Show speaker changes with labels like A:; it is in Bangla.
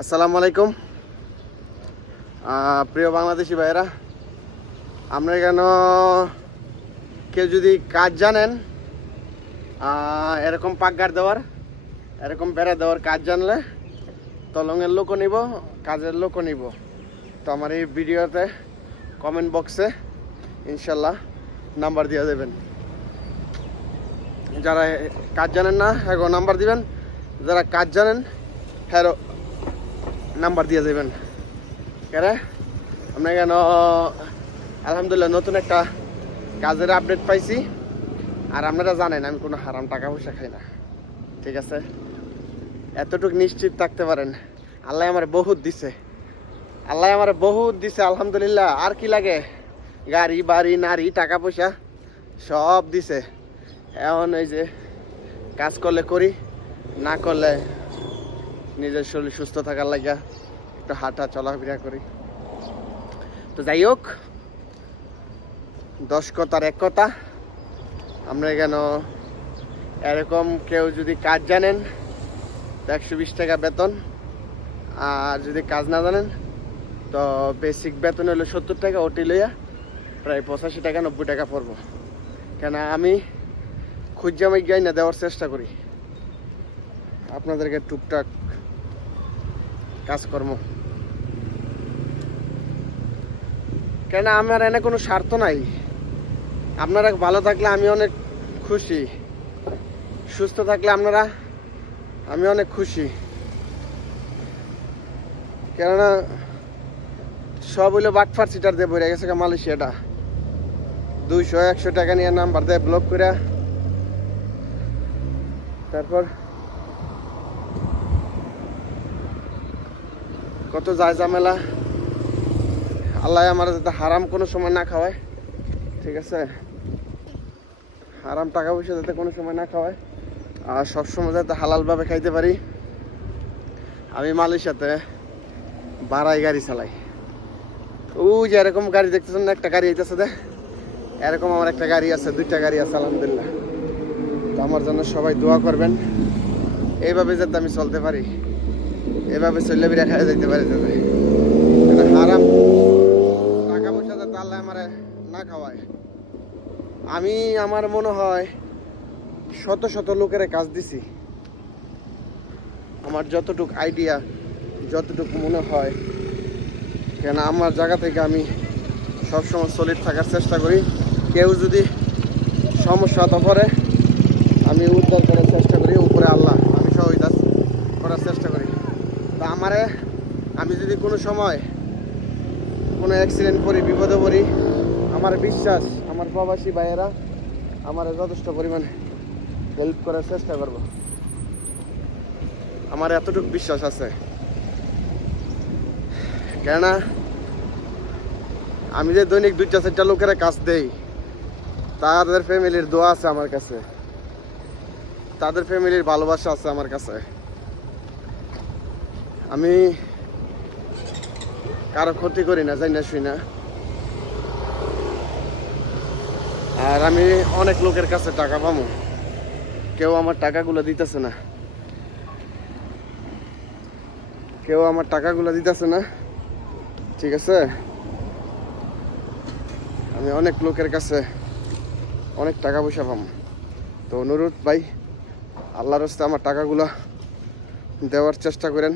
A: আসসালামু আলাইকুম। প্রিয় বাংলাদেশি ভাইয়েরা, আমরা কেন কেউ যদি কাজ জানেন এরকম পাকগার দেওয়ার, এরকম বেড়া দেওয়ার কাজ জানলে তলঙের লোকও নিব, কাজের লোকও নিব। তো আমার এই ভিডিওতে কমেন্ট বক্সে ইনশাল্লাহ নাম্বার দিয়ে দেবেন। যারা কাজ জানেন না হ্যাঁ নাম্বার দিবেন। যারা কাজ জানেন হ্যাঁ নাম্বার দিয়ে দেবেন। কেন আমরা কেন, আলহামদুলিল্লাহ নতুন একটা কাজের আপডেট পাইছি। আর আপনারা জানেন, আমি কোনো হারাম টাকা পয়সা খাই না। ঠিক আছে? এতটুকু নিশ্চিত থাকতে পারেন। আল্লাহ আমার বহুত দিছে। আল্লাহ আমার বহুত দিছে, আলহামদুলিল্লাহ। আর কি লাগে? গাড়ি, বাড়ি, নারী টাকা পয়সা সব দিছে। এখন এই যে কাজ করলে করি, না করলে নিজের শরীর সুস্থ থাকার লাগিয়া একটু হাঁটা চলাফেরা করি। তো যাই হোক, দশ কথার এক কথা। আমরা কেন এরকম কেউ যদি কাজ জানেন, তো একশো বিশ টাকা বেতন। আর যদি কাজ না জানেন, তো বেসিক বেতন হলো সত্তর টাকা ওটি লইয়া প্রায় পঁচাশি টাকা, নব্বই টাকা পড়ব। কেন আমি খুঁজামাই গাই না দেওয়ার চেষ্টা করি। আপনাদেরকে টুকটাক কাজকর্ম। কেন আমার এনে কোনো স্বার্থ নাই। আপনারা ভালো থাকলে আমি অনেক খুশি। সুস্থ থাকলে আপনারা, আমি অনেক খুশি। কেননা সব হইল বাটফার সিটার দিয়ে বইরা গেছে মালয়েশিয়াটা। দুইশো, একশো টাকা নিয়ে নাম্বার দেয় ব্লক করে তারপর কত যায় ঝামেলা? আল্লাহ আমার যাতে হারাম কোনো সময় না খাওয়ায়। ঠিক আছে? হারাম টাকা পয়সা যাতে কোনো সময় না খাওয়ায়। আর সবসময় যাতে হালালভাবে খাইতে পারি। আমি মালয়েশিয়াতে বাড়াই গাড়ি চালাই। ও যে এরকম গাড়ি দেখতেছেন না? একটা গাড়ি আইতেছে দে। এরকম আমার একটা গাড়ি আছে, দুইটা গাড়ি আছে, আলহামদুলিল্লাহ। তো আমার জন্য সবাই দোয়া করবেন। এইভাবে যাতে আমি চলতে পারি। এভাবে চললে বিরা খাই যাইতে পারি কেন হারাম। টাকা পয়সা যাতে আল্লাহ আমারে না খাওয়ায়। আমি, আমার মনে হয় শত শত লোকের কাজ দিছি। আমার যতটুক আইডিয়া যতটুকু মনে হয়, কেন আমার জায়গা থেকে আমি সবসময় সলিড থাকার চেষ্টা করি। কেউ যদি সমস্যা পরে, আমি উদ্ধার করার চেষ্টা করি, উপরে আল্লাহ, আমি সহযোগিতা করার চেষ্টা করি। তা আমারে আমি যদি কোনো সময় কোনো অ্যাক্সিডেন্ট করি, বিপদে পড়ি, আমার বিশ্বাস, আমার প্রবাসী ভাইয়েরা আমার যথেষ্ট পরিমাণে হেল্প করার চেষ্টা করব। আমার এতটুকু বিশ্বাস আছে। কেননা, আমি যে দৈনিক দুইটা, চারটা লোকেরা কাজ দেই, তাদের ফ্যামিলির দোয়া আছে আমার কাছে। তাদের ফ্যামিলির ভালোবাসা আছে আমার কাছে। আমি কারও ক্ষতি করি না যাই না, শুই না। আর আমি অনেক লোকের কাছে টাকা পাবো কেউ আমার টাকাগুলো দিতেছে না। কেউ আমার টাকাগুলো দিতেছে না। ঠিক আছে? আমি অনেক লোকের কাছে অনেক টাকা পয়সা পাবো তো অনুরোধ ভাই, আল্লাহর হস্তে আমার টাকাগুলো দেওয়ার চেষ্টা করেন।